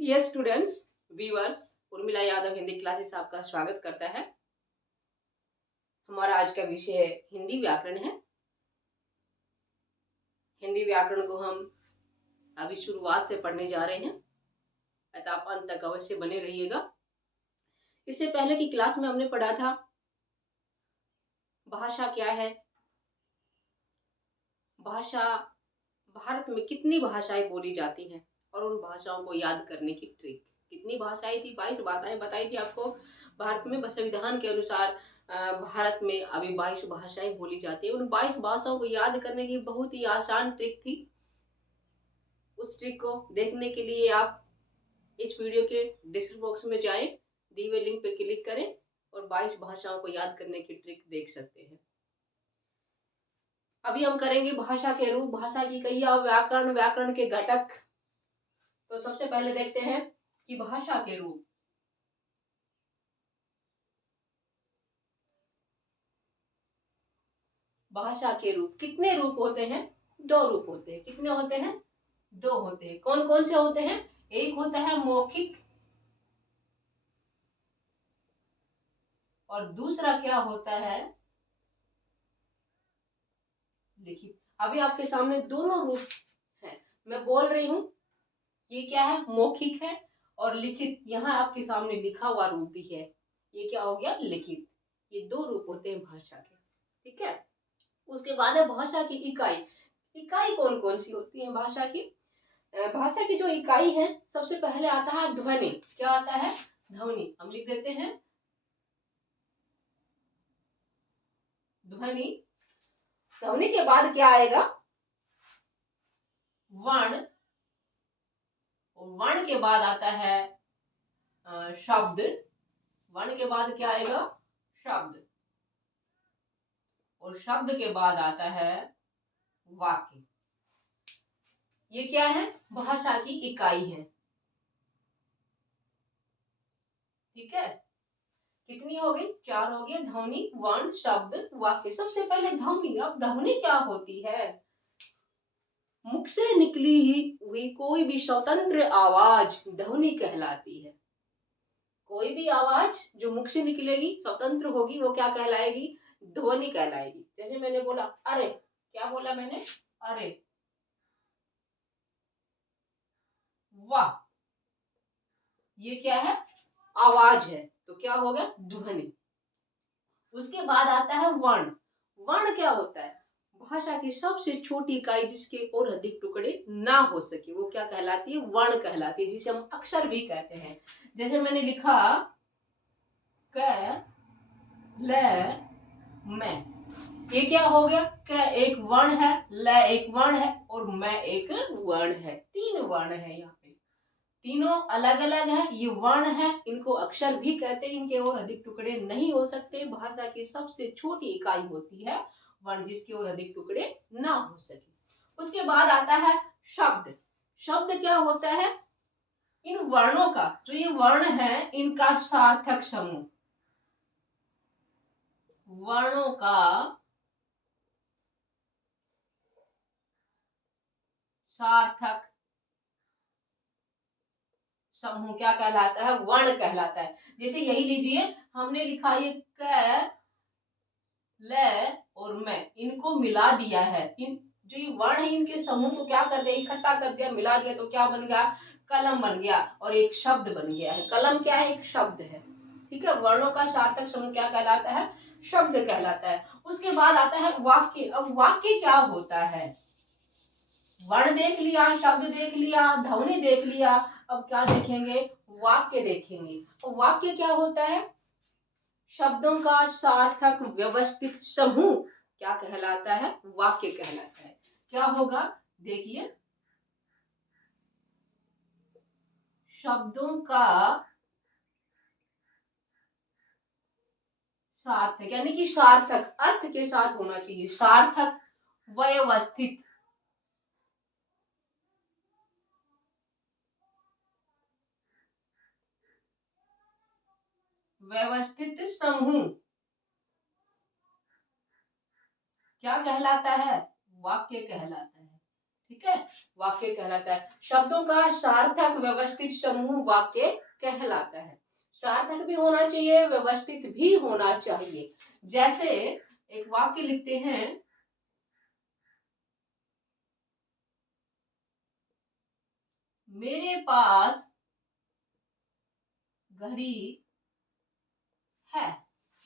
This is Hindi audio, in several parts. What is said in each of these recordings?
ये students, viewers, Urmila Yadav Hindi classes आपका स्वागत करता है। हमारा आज का विषय हिंदी व्याकरण है। हिंदी व्याकरण को हम अभी शुरुआत से पढ़ने जा रहे हैं, अतः आप अंत तक अवश्य बने रहिएगा। इससे पहले की क्लास में हमने पढ़ा था भाषा क्या है। भाषा, भारत में कितनी भाषाएं बोली जाती हैं और उन भाषाओं को याद करने की ट्रिक। कितनी भाषाएं थी? 22 भाषाएं बताई थी आपको। भारत में संविधान के अनुसार भारत में अभी 22 भाषाएं बोली जाती है। उन 22 भाषाओं को याद करने की बहुत ही आसान ट्रिक थी। उस ट्रिक को देखने के लिए आप इस वीडियो के डिस्क्रिप्शन बॉक्स में जाएं, दिए हुए लिंक पे क्लिक करें और 22 भाषाओं को याद करने की ट्रिक देख सकते हैं। अभी हम करेंगे भाषा के रूप, भाषा की कईयां, व्याकरण, व्याकरण के घटक। तो सबसे पहले देखते हैं कि भाषा के रूप। भाषा के रूप कितने रूप होते हैं? 2 रूप होते हैं। कितने होते हैं? 2 होते हैं। कौन कौन से होते हैं? एक होता है मौखिक और दूसरा क्या होता है? लिखित। अभी आपके सामने दोनों रूप हैं। मैं बोल रही हूं ये क्या है? मौखिक है और लिखित। यहाँ आपके सामने लिखा हुआ रूप भी है। ये क्या हो गया? लिखित। ये 2 रूप होते हैं भाषा के। ठीक है। उसके बाद है भाषा की इकाई। इकाई कौन कौन सी होती है भाषा की? भाषा की जो इकाई है, सबसे पहले आता है ध्वनि। क्या आता है? ध्वनि। हम लिख देते हैं ध्वनि। ध्वनि के बाद क्या आएगा? वर्ण। वर्ण के बाद आता है शब्द। वर्ण के बाद क्या आएगा? शब्द। और शब्द के बाद आता है वाक्य। ये क्या है? भाषा की इकाई है। ठीक है। कितनी हो गई? 4 हो गई। ध्वनि, वर्ण, शब्द, वाक्य। सबसे पहले ध्वनि। अब ध्वनि क्या होती है? मुख से निकली ही हुई कोई भी स्वतंत्र आवाज ध्वनि कहलाती है। कोई भी आवाज जो मुख से निकलेगी, स्वतंत्र होगी, वो क्या कहलाएगी? ध्वनि कहलाएगी। जैसे मैंने बोला अरे। क्या बोला मैंने? अरे, वाह। ये क्या है? आवाज है। तो क्या हो गया? ध्वनि। उसके बाद आता है वर्ण। वर्ण क्या होता है? भाषा की सबसे छोटी इकाई जिसके और अधिक टुकड़े ना हो सके, वो क्या कहलाती है? वर्ण कहलाती है, जिसे हम अक्षर भी कहते हैं। जैसे मैंने लिखा क, ल, मैं। ये क्या हो गया? क एक वर्ण है, ल एक वर्ण है और मैं एक वर्ण है। 3 वर्ण है। यहाँ पे तीनों अलग अलग है। ये वर्ण है, इनको अक्षर भी कहते हैं। इनके और अधिक टुकड़े नहीं हो सकते। भाषा की सबसे छोटी इकाई होती है वर्ण, जिसके और अधिक टुकड़े ना हो सके। उसके बाद आता है शब्द। शब्द क्या होता है? इन वर्णों का, जो ये वर्ण है, इनका सार्थक समूह। वर्णों का सार्थक समूह क्या कहलाता है? वर्ण कहलाता है। जैसे यही लीजिए, हमने लिखा ये क, ल और मैं, इनको मिला दिया है। इन जो ये वर्ण है, इनके समूह को क्या कर दिया? इकट्ठा कर दिया, मिला दिया। तो क्या बन गया? कलम बन गया और एक शब्द बन गया है। कलम क्या है? एक शब्द है। ठीक है। वर्णों का सार्थक समूह क्या कहलाता है? शब्द कहलाता है। उसके बाद आता है वाक्य। अब वाक्य क्या होता है? वर्ण देख लिया, शब्द देख लिया, ध्वनि देख लिया। अब क्या देखेंगे? वाक्य देखेंगे। तो वाक्य क्या होता है? शब्दों का सार्थक व्यवस्थित समूह क्या कहलाता है? वाक्य कहलाता है। क्या होगा? देखिए, शब्दों का सार्थक, यानी कि सार्थक अर्थ के साथ होना चाहिए। सार्थक, व्यवस्थित, व्यवस्थित समूह क्या कहलाता है? वाक्य कहलाता है। ठीक है, वाक्य कहलाता है। शब्दों का सार्थक व्यवस्थित समूह वाक्य कहलाता है। सार्थक भी होना चाहिए, व्यवस्थित भी होना चाहिए। जैसे एक वाक्य लिखते हैं, मेरे पास घड़ी है।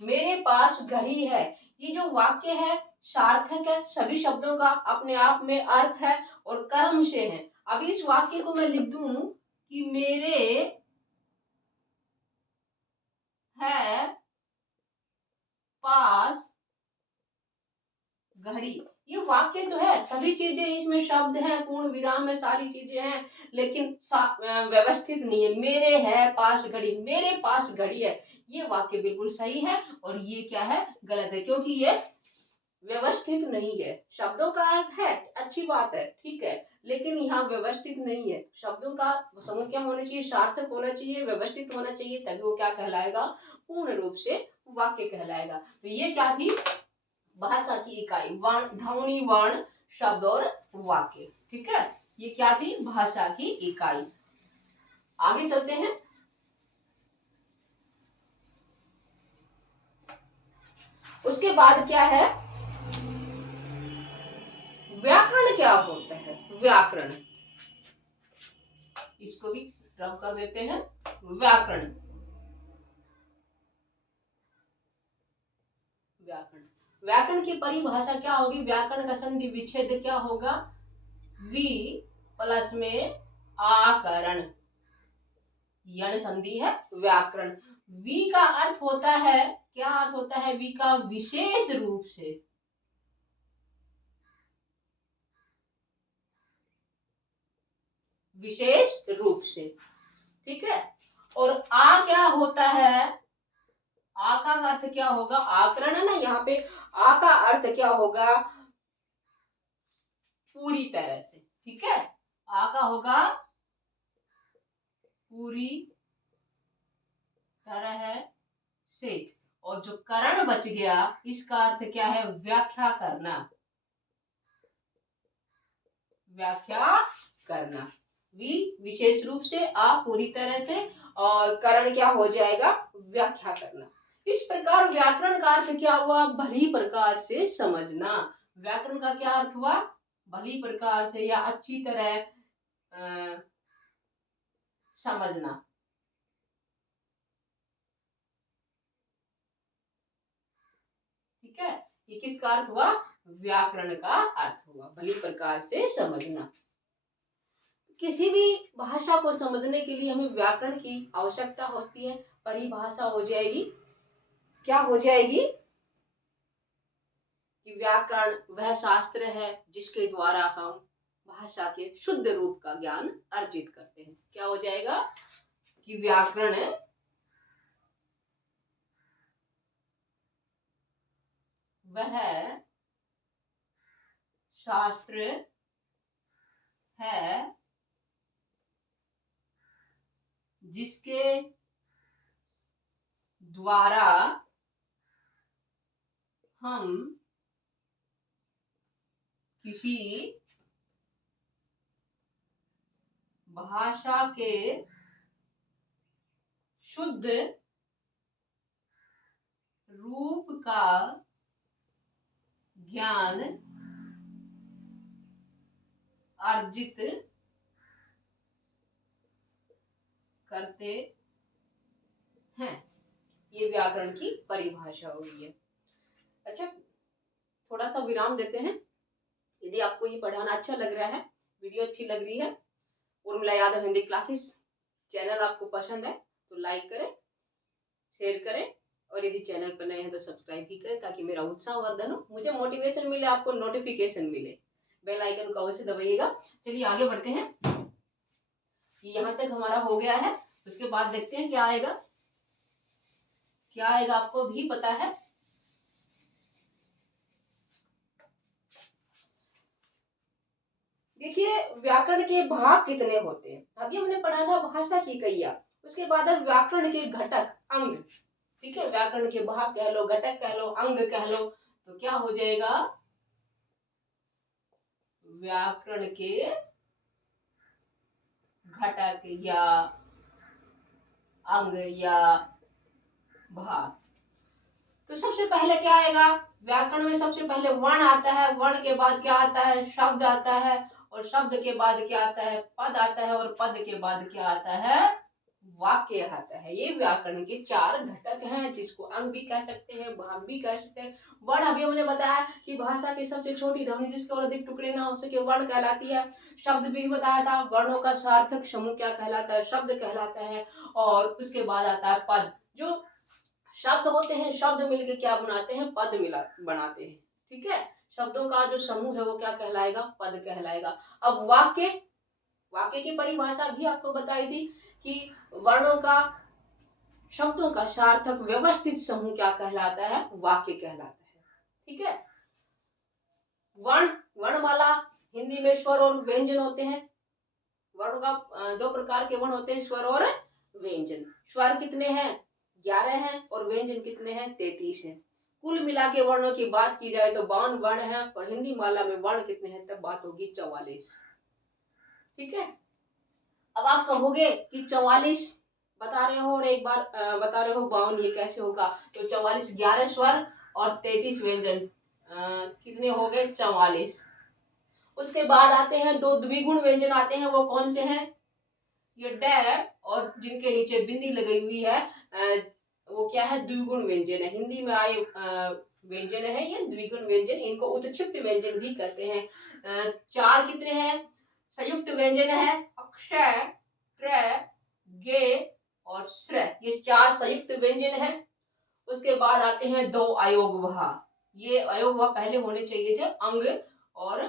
मेरे पास घड़ी है, ये जो वाक्य है सार्थक है, सभी शब्दों का अपने आप में अर्थ है और कर्म से है। अभी इस वाक्य को मैं लिख दूं कि मेरे है पास घड़ी, ये वाक्य तो है, सभी चीजें इसमें शब्द हैं, पूर्ण विराम है, सारी चीजें हैं, लेकिन व्यवस्थित नहीं है। मेरे है पास घड़ी, मेरे पास घड़ी है, ये वाक्य बिल्कुल सही है और ये क्या है, गलत है, क्योंकि ये व्यवस्थित नहीं है। शब्दों का अर्थ है, अच्छी बात है, ठीक है, लेकिन यहाँ व्यवस्थित नहीं है। शब्दों का समूह क्या होना चाहिए, सार्थक होना चाहिए, व्यवस्थित होना चाहिए, तभी वो क्या कहलाएगा, पूर्ण रूप से वाक्य कहलाएगा। तो ये क्या थी, भाषा की इकाई, वर्ण, ध्वनि, वर्ण, शब्द और वाक्य। ठीक है, ये क्या थी, भाषा की इकाई। आगे चलते हैं। उसके बाद क्या है, व्याकरण क्या होता है। व्याकरण, इसको भी रब कर देते हैं, व्याकरण। व्याकरण, व्याकरण की परिभाषा क्या होगी, व्याकरण का संधि विच्छेद क्या होगा, वी प्लस में आकरण, यण संधि है व्याकरण। वी का अर्थ होता है, क्या अर्थ होता है वी का, विशेष रूप से, विशेष रूप से, ठीक है। और आ क्या होता है, आ का अर्थ क्या होगा, आकरण है ना यहाँ पे, आ का अर्थ क्या होगा, पूरी तरह से, ठीक है। आ का होगा पूरी तरह से, और जो करण बच गया इसका अर्थ क्या है, व्याख्या करना, व्याख्या करना। वी विशेष रूप से, आ पूरी तरह से, और करण क्या हो जाएगा, व्याख्या करना। इस प्रकार व्याकरण का अर्थ क्या हुआ, भली प्रकार से समझना। व्याकरण का क्या अर्थ हुआ, भली प्रकार से या अच्छी तरह समझना। ठीक है, ये किसका अर्थ हुआ, व्याकरण का अर्थ हुआ, भली प्रकार से समझना। किसी भी भाषा को समझने के लिए हमें व्याकरण की आवश्यकता होती है। परिभाषा हो जाएगी, क्या हो जाएगी, कि व्याकरण वह शास्त्र है जिसके द्वारा हम भाषा के शुद्ध रूप का ज्ञान अर्जित करते हैं। क्या हो जाएगा, कि व्याकरण वह शास्त्र है जिसके द्वारा हम किसी भाषा के शुद्ध रूप का ज्ञान अर्जित करते हैं। ये व्याकरण की परिभाषा हुई है। अच्छा, थोड़ा सा विराम देते हैं। यदि आपको ये पढ़ाना अच्छा लग रहा है, वीडियो अच्छी लग रही है, उर्मिला यादव हिंदी क्लासेस चैनल आपको पसंद है, तो लाइक करें, शेयर करें, और यदि चैनल पर नए हैं तो सब्सक्राइब भी करें, ताकि मेरा उत्साह वर्धन हो, मुझे मोटिवेशन मिले, आपको नोटिफिकेशन मिले। बेल आइकन को अवश्य दबाइएगा। चलिए आगे बढ़ते हैं। यहाँ तक हमारा हो गया है, उसके बाद देखते हैं क्या आएगा। क्या आएगा आपको भी पता है। देखिए, व्याकरण के भाग कितने होते हैं, अभी हमने पढ़ा था भाषा की इकाइयां, उसके बाद अब व्याकरण के घटक, अंग। ठीक है, व्याकरण के भाग कह लो, घटक कह लो, अंग कह लो, तो क्या हो जाएगा, व्याकरण के घटक या अंग या भाग। तो सबसे पहले क्या आएगा, व्याकरण में सबसे पहले वर्ण आता है, वर्ण के बाद क्या आता है, शब्द आता है, और शब्द के बाद क्या आता है, पद आता है, और पद के बाद क्या आता है, वाक्य आता है। ये व्याकरण के 4 घटक हैं, जिसको अंग भी कह सकते हैं, भाग भी कह सकते हैं। वर्ण अभी हमने बताया कि भाषा की सबसे छोटी ध्वनि जिसके और अधिक टुकड़े ना हो सके वर्ण कहलाती है। शब्द भी बताया था, वर्णों का सार्थक समूह क्या कहलाता है, शब्द कहलाता है। और उसके बाद आता है पद। जो शब्द होते हैं, शब्द मिलकर क्या बनाते हैं, पद बनाते हैं। ठीक है, शब्दों का जो समूह है वो क्या कहलाएगा, पद कहलाएगा। अब वाक्य, वाक्य की परिभाषा भी आपको बताई थी कि वर्णों का, शब्दों का सार्थक व्यवस्थित समूह क्या कहलाता है, वाक्य कहलाता है। ठीक है, वर्ण, वर्णमाला हिंदी में स्वर और व्यंजन होते हैं। वर्ण का 2 प्रकार के वर्ण होते हैं, स्वर और व्यंजन। स्वर कितने हैं, 11 हैं, और व्यंजन कितने हैं, 33 हैं। कुल मिला के वर्णों की बात की जाए तो 52 वर्ण हैं, और हिंदी माला में वर्ण कितने हैं, तब बात होगी 44। ठीक है, अब आप कहोगे कि 44 बता रहे हो और एक बार बता रहे हो 52, ये कैसे होगा। तो 44, 11 स्वर और 33 व्यंजन, कितने हो गए, 44। उसके बाद आते हैं 2 द्विगुण व्यंजन आते हैं, वो कौन से हैं, ये डै और जिनके नीचे बिंदी लगी हुई है, वो क्या है, द्विगुण व्यंजन है। हिंदी में आए व्यंजन है ये द्विगुण व्यंजन, इनको उत्क्षिप्त व्यंजन भी कहते हैं। 4 कितने हैं, संयुक्त व्यंजन है, अक्षय, त्रय, गे और श्र, ये 4 संयुक्त व्यंजन है। उसके बाद आते हैं 2 अयोगवह, ये अयोगवह पहले होने चाहिए थे, अंग और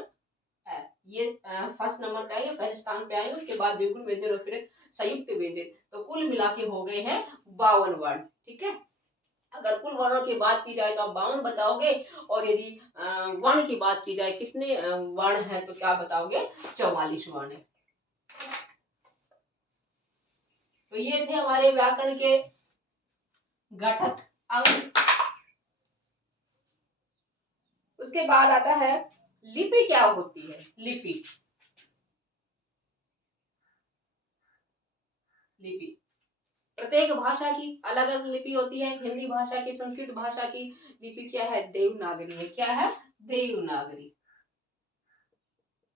है, ये फर्स्ट नंबर पे आएंगे, पहले स्थान पे आएंगे। उसके बाद द्विगुण व्यंजन और फिर संयुक्त व्यंजन, तो कुल मिला के हो गए हैं 52 वर्ण। ठीक है, अगर कुल वर्णों की बात की जाए तो आप 52 बताओगे, और यदि वर्ण की बात की जाए कितने वर्ण हैं तो क्या बताओगे, 44 वर्ण है। तो ये थे हमारे व्याकरण के घटक, अंग। उसके बाद आता है लिपि। क्या होती है लिपि, लिपि प्रत्येक भाषा की अलग अलग लिपि होती है। हिंदी भाषा की, संस्कृत भाषा की लिपि क्या है, देवनागरी है। क्या है, देवनागरी।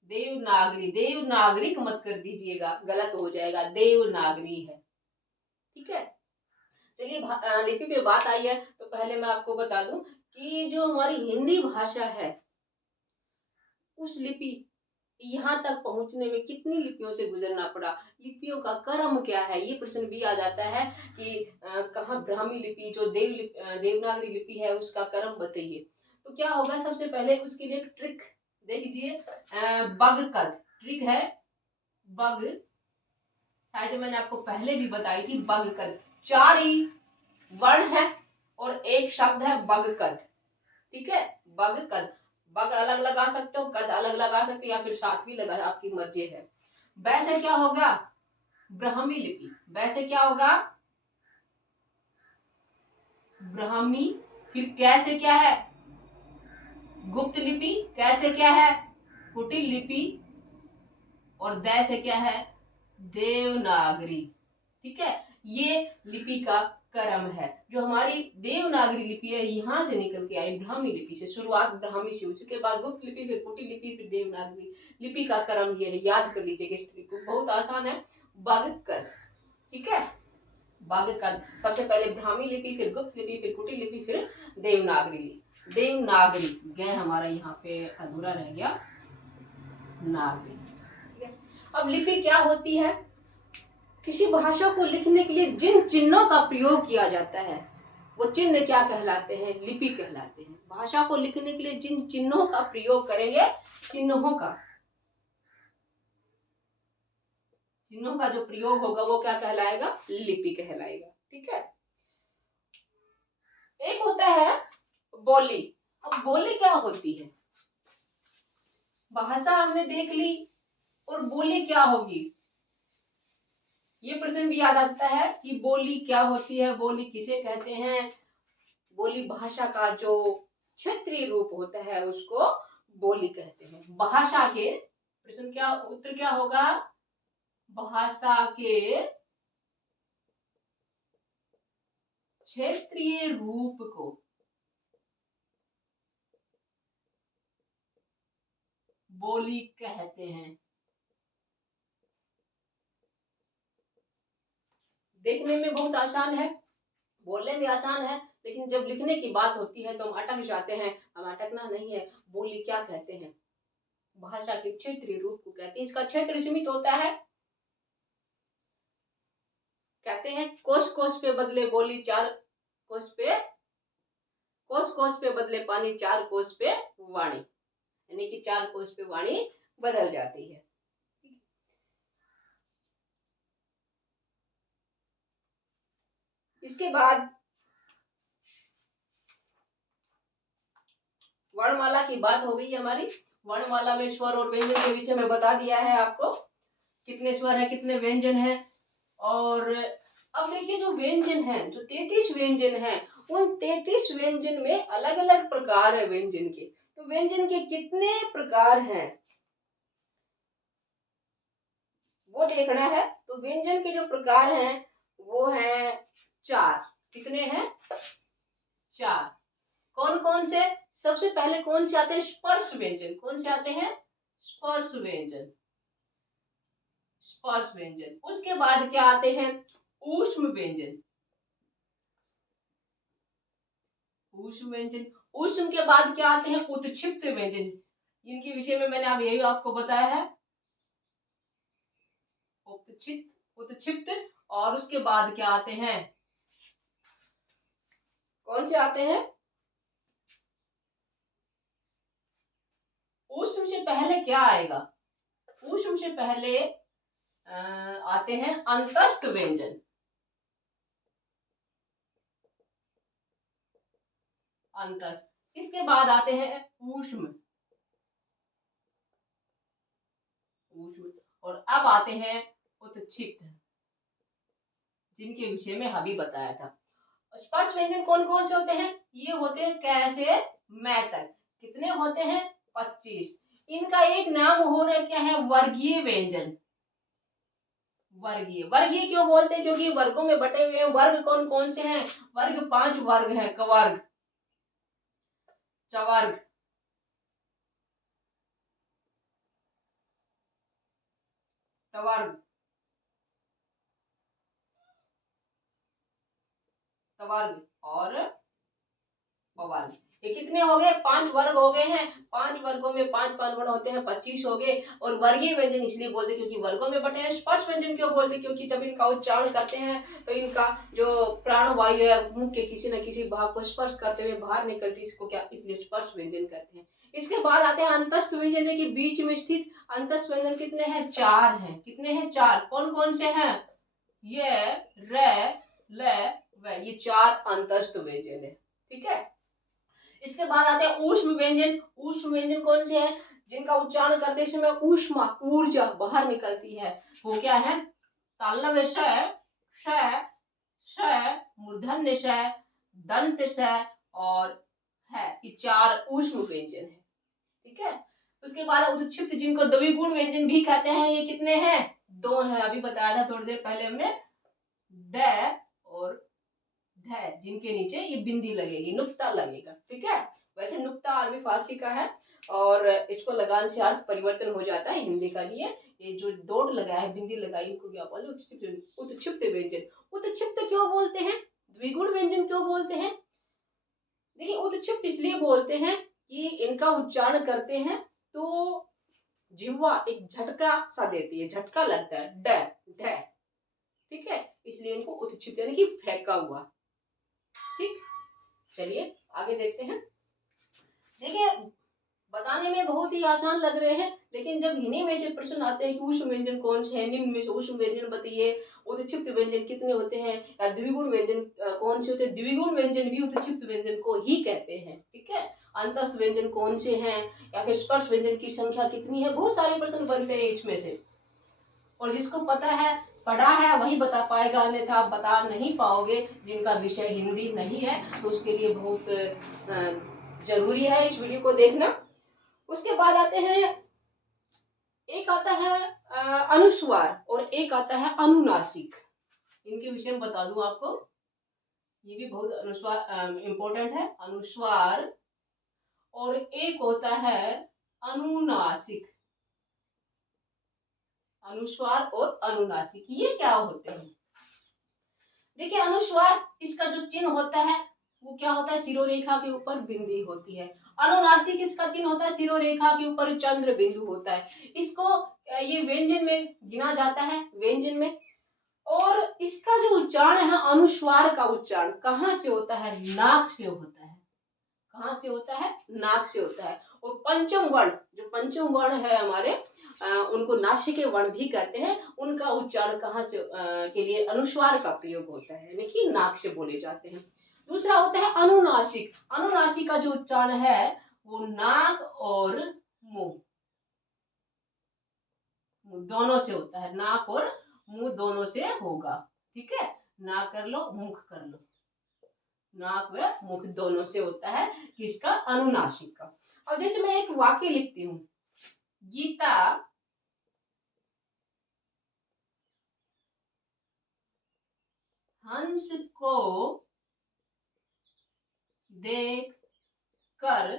देवनागरी, देवनागरिक मत कर दीजिएगा, गलत हो जाएगा, देवनागरी है। ठीक है, चलिए लिपि पे बात आई है तो पहले मैं आपको बता दूं कि जो हमारी हिंदी भाषा है, उस लिपि यहाँ तक पहुंचने में कितनी लिपियों से गुजरना पड़ा, लिपियों का क्रम क्या है, ये प्रश्न भी आ जाता है कि कहाँ ब्राह्मी लिपि, जो देवनागरी लिपि है, उसका क्रम बताइए। तो क्या होगा, सबसे पहले उसके लिए एक ट्रिक देखिए, बगकद ट्रिक है। बग, शायद मैंने आपको पहले भी बताई थी, बगकद 4 ही वर्ण है और एक शब्द है बगकद। ठीक है, बगकद, बग अलग लगा सकते हो, कद अलग लगा सकते हो, या फिर साथ भी लगा, आपकी मर्जी है। वैसे क्या होगा, ब्राह्मी लिपि, वैसे क्या होगा, ब्राह्मी, फिर कैसे क्या है, गुप्त लिपि, कैसे क्या है, कुटिल लिपि, और दै से क्या है, देवनागरी। ठीक है, ये लिपि का क्रम है। जो हमारी देवनागरी लिपि है, यहाँ से निकल के आई ब्राह्मी लिपि से, शुरुआत ब्राह्मी से, उसके बाद गुप्त लिपि, फिर कुटिल लिपि, फिर देवनागरी लिपि का क्रम ये है। याद कर लीजिएगा इस ट्रिक को, बहुत आसान है। बगकद, ठीक है, बगकद, सबसे पहले ब्राह्मी लिपि, फिर गुप्त लिपि, फिर कुटिल लिपि, फिर देवनागरी लिपि। देवनागरी गए हमारा यहाँ पे अधूरा रह गया, नागरी। अब लिपि क्या होती है, किसी भाषा को लिखने के लिए जिन चिन्हों का प्रयोग किया जाता है, वो चिन्ह क्या कहलाते हैं, लिपि कहलाते हैं। भाषा को लिखने के लिए जिन चिन्हों का प्रयोग करेंगे, चिन्हों का जो प्रयोग होगा वो क्या कहलाएगा, लिपि कहलाएगा। ठीक है, एक होता है बोली। अब बोली क्या होती है, भाषा हमने देख ली, और बोली क्या होगी, ये प्रश्न भी याद आता है कि बोली क्या होती है, बोली किसे कहते हैं। बोली भाषा का जो क्षेत्रीय रूप होता है उसको बोली कहते हैं। भाषा के प्रश्न क्या उत्तर क्या होगा? भाषा के क्षेत्रीय रूप को बोली कहते हैं। देखने में बहुत आसान है, बोलने में आसान है, लेकिन जब लिखने की बात होती है तो हम अटक जाते हैं। हम अटकना नहीं है। बोली क्या कहते हैं? भाषा के क्षेत्रीय रूप को कहते हैं। इसका क्षेत्र सीमित होता है। कहते हैं कोस कोस पे बदले बोली, चार कोस पे, कोस कोस पे बदले पानी, चार कोस पे वाणी, यानी कि 4 कोस पे वाणी बदल जाती है। इसके बाद वर्णमाला की बात हो गई हमारी। वर्णमाला में स्वर और व्यंजन के विषय में बता दिया है आपको, कितने स्वर है, कितने व्यंजन है। और अब देखिए जो व्यंजन है, जो 33 व्यंजन है, उन 33 व्यंजन में अलग अलग प्रकार है व्यंजन के। तो व्यंजन के कितने प्रकार हैं वो देखना है। तो व्यंजन के जो प्रकार हैं वो है 4। कितने हैं? 4। कौन कौन से? सबसे पहले कौन से आते हैं? स्पर्श व्यंजन। कौन से आते हैं? स्पर्श व्यंजन। स्पर्श व्यंजन। उसके बाद क्या आते हैं? ऊष्म व्यंजन। ऊष्म व्यंजन। ऊष्म के बाद क्या आते हैं? उत्क्षिप्त व्यंजन। इनके विषय में मैंने अब यही आपको बताया है, उत्क्षिप्त। और उसके बाद क्या आते हैं? कौन से आते हैं? ऊष्म से पहले क्या आएगा? ऊष्म से पहले आते हैं अंतस्थ व्यंजन। अंतस्थ। इसके बाद आते हैं ऊष्म। और अब आते हैं उत्क्षिप्त, जिनके विषय में अभी बताया था। स्पर्श व्यंजन कौन कौन से होते हैं? ये होते हैं क से मैं तक। कितने होते हैं? 25। इनका एक नाम हो रहा क्या है? वर्गीय व्यंजन। वर्गीय। वर्गीय क्यों बोलते हैं? क्योंकि वर्गों में बटे हुए हैं। वर्ग कौन कौन से हैं? वर्ग 5 वर्ग हैं। कवर्ग, चवर्ग, तवर्ग, तवर्ग और पवर्ग। ये कितने हो गए? 5 वर्ग हो गए हैं। 5 वर्गों में 5 5 वर्ग होते हैं, 25 हो गए। और वर्गीय व्यंजन इसलिए बोलते क्योंकि वर्गों में बटे हैं। स्पर्श व्यंजन क्यों बोलते? क्योंकि जब इनका उच्चारण करते हैं तो इनका जो प्राणवायु है मुंह के किसी न किसी भाग को स्पर्श करते हुए बाहर निकलती, इसको क्या, इसलिए स्पर्श व्यंजन करते हैं। इसके बाद आते हैं अंतस्थ व्यंजन के बीच में स्थित। अंतस्थ व्यंजन कितने हैं? 4 हैं। कितने हैं? 4। कौन कौन से हैं? ये, रे, ले, व, ये 4 अंतस्थ व्यंजन है। ठीक है। इसके बाद आते हैं ऊष्म व्यंजन। ऊष्म व्यंजन कौन से हैं? जिनका उच्चारण करते समय ऊष्मा, ऊर्जा बाहर निकलती है। वो क्या है? तालव्य श, श, मूर्धन्य श, दंत श और है। ये 4 ऊष्म व्यंजन है। ठीक है। उसके बाद उत्क्षिप्त, जिनको द्विगुण व्यंजन भी कहते हैं, ये कितने हैं? 2 हैं। अभी बताया था थोड़ी देर पहले हमने, ड और ढ, जिनके नीचे ये बिंदी लगेगी, नुक्ता लगेगा। ठीक है। वैसे नुक्ता अरबी फारसी का है और इसको लगाने से अर्थ परिवर्तन हो जाता है हिंदी का लिए। ये जो डॉट लगाया है, बिंदी लगाई, इनको क्या बोलते हैं? उत्क्षिप्त व्यंजन। उत्क्षिप्त क्यों बोलते हैं? द्विगुण व्यंजन क्यों बोलते हैं? देखिए उत्क्षिप्त इसलिए बोलते हैं कि इनका उच्चारण करते हैं तो जिह्वा एक झटका सा देती है, झटका लगता है, ड ढ। ठीक है। इसलिए इनको उत्क्षिप्त यानी कि फेंका हुआ। ठीक। चलिए आगे देखते हैं। देखिए बताने में बहुत ही आसान लग रहे हैं, लेकिन जब इन्हीं में से प्रश्न आते हैं कि ऊष्म व्यंजन कौन से हैं, निम्न में से ऊष्म व्यंजन बताइए, उत्क्षिप्त व्यंजन कितने होते हैं, या द्विगुण व्यंजन कौन से होते हैं? द्विगुण व्यंजन भी उत्क्षिप्त व्यंजन को ही कहते हैं। ठीक है। अंतस्थ व्यंजन कौन से हैं, या फिर स्पर्श व्यंजन की संख्या कितनी है, बहुत सारे प्रश्न बनते हैं इसमें से। और जिसको पता है, पढ़ा है, वही बता पाएगा, अन्यथा आप बता नहीं पाओगे। जिनका विषय हिंदी नहीं है तो उसके लिए बहुत जरूरी है इस वीडियो को देखना। उसके बाद आते हैं, एक आता है अनुस्वार और एक आता है अनुनासिक। इनके विषय में बता दूं आपको, ये भी बहुत अनुस्वार इंपॉर्टेंट है। अनुस्वार और एक होता है अनुनासिक। अनुस्वार और अनुनासिक ये क्या होते हैं? देखिए, अनुस्वार इसका जो चिन्ह होता है वो क्या होता है, शिरोरेखा के ऊपर बिंदी होती है। अनुनासिक इसका चिन्ह होता है शिरोरेखा के ऊपर चंद्र बिंदु होता है। इसको ये व्यंजन में गिना जाता है, व्यंजन में। और इसका जो उच्चारण है, अनुस्वार का उच्चारण कहाँ से होता है? नाक से होता है। कहाँ से होता है? नाक से होता है। और पंचम वर्ण, जो पंचम वर्ण है हमारे, उनको नासिके वर्ण भी कहते हैं। उनका उच्चारण कहाँ से के लिए अनुस्वार का प्रयोग होता है, यानी कि नाक से बोले जाते हैं। दूसरा होता है अनुनासिक। अनुनासिक का जो उच्चारण है वो नाक और मुंह दोनों से होता है। नाक और मुंह दोनों से होगा, ठीक है। नाक कर लो, मुख कर लो, नाक व मुख दोनों से होता है किसका? अनुनासिक का। अब जैसे मैं एक वाक्य लिखती हूँ, गीता हंस को देख कर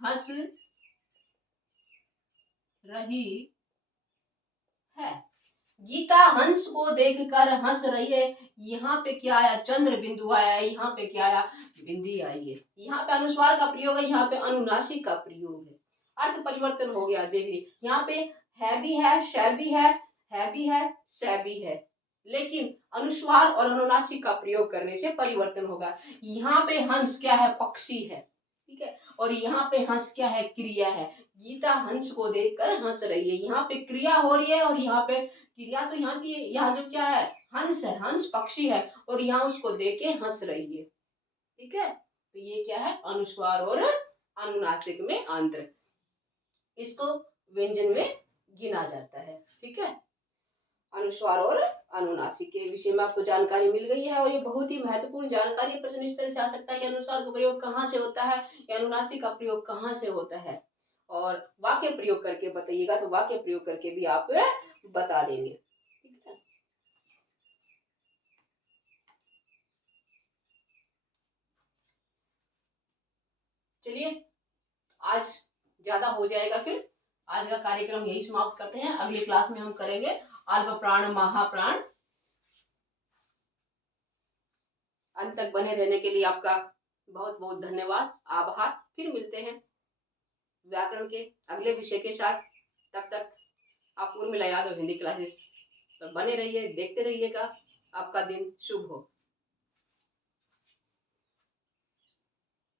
हंस रही है। गीता हंस को देखकर हंस रही है। यहाँ पे क्या आया? चंद्र बिंदु आया है। यहाँ पे क्या आया? बिंदी आई है। यहाँ पे अनुस्वार का प्रयोग है, यहाँ पे अनुनासिक का प्रयोग है। अर्थ परिवर्तन हो गया। देखिए, यहाँ पे है भी है, शै भी है भी है, शै भी है, लेकिन अनुस्वार और अनुनासिक का प्रयोग करने से परिवर्तन होगा। यहाँ पे हंस क्या है? पक्षी है, ठीक है। और यहाँ पे हंस क्या है? क्रिया है। गीता हंस को देखकर हंस रही है। यहाँ पे क्रिया हो रही है और यहाँ पे क्रिया तो यहाँ की, यहाँ जो क्या है? हंस है, हंस पक्षी है, और यहाँ उसको देख के हंस रही है, ठीक है। तो ये क्या है? अनुस्वार और अनुनासिक में अंतर, इसको व्यंजन में गिना जाता है, ठीक है। अनुस्वार और अनुनासिक के विषय में आपको जानकारी मिल गई है, और ये बहुत ही महत्वपूर्ण जानकारी। प्रश्न इस तरह से आ सकता है कि अनुस्वार का प्रयोग कहाँ से होता है या अनुनासिक का प्रयोग कहाँ से होता है, और वाक्य प्रयोग करके बताइएगा, तो वाक्य प्रयोग करके भी आप बता देंगे, ठीक है। चलिए, आज ज्यादा हो जाएगा, फिर आज का कार्यक्रम यही समाप्त करते हैं। अगली क्लास में हम करेंगे अल्प प्राण महाप्राण। अंत तक बने रहने के लिए आपका बहुत बहुत धन्यवाद, आभार। फिर मिलते हैं व्याकरण के अगले विषय के साथ। तब तक आप उर्मिला यादव हिंदी क्लासेस पर बने रहिए, देखते रहिएगा। आपका दिन शुभ हो।